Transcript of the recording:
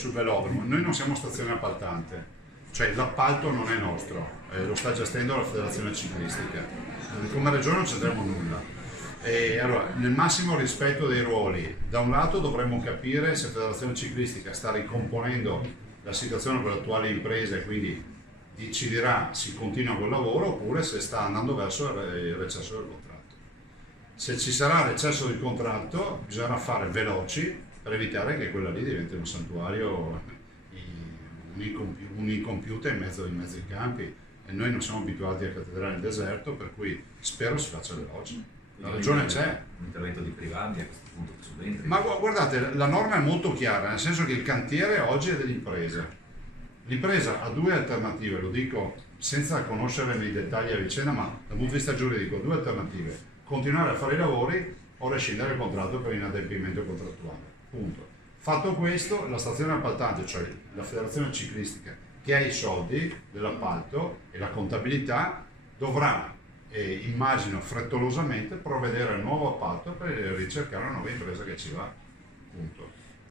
sul velodromo, noi non siamo stazione appaltante, cioè l'appalto non è nostro, lo sta gestendo la federazione ciclistica. Come regione non c'entriamo nulla. E allora, nel massimo rispetto dei ruoli, da un lato dovremmo capire se la federazione ciclistica sta ricomponendo la situazione per le attuali imprese e quindi deciderà se continua quel lavoro oppure se sta andando verso il recesso del contratto. Se ci sarà recesso del contratto bisognerà fare veloci per evitare che quella lì diventi un santuario, un'incompiuta in mezzo ai campi, e noi non siamo abituati a cattedrare nel deserto, per cui spero si faccia veloce. La ragione c'è. Un intervento di privati a questo punto che subentri. Ma guardate, la norma è molto chiara, nel senso che il cantiere oggi è dell'impresa. L'impresa ha due alternative, lo dico senza conoscere nei dettagli a vicenda, ma dal punto di vista giuridico due alternative: continuare a fare i lavori o rescindere il contratto per inadempimento contrattuale. Punto. Fatto questo, la stazione appaltante, cioè la federazione ciclistica che ha i soldi dell'appalto e la contabilità, dovrà, immagino frettolosamente, provvedere al nuovo appalto per ricercare una nuova impresa che ci va. Punto.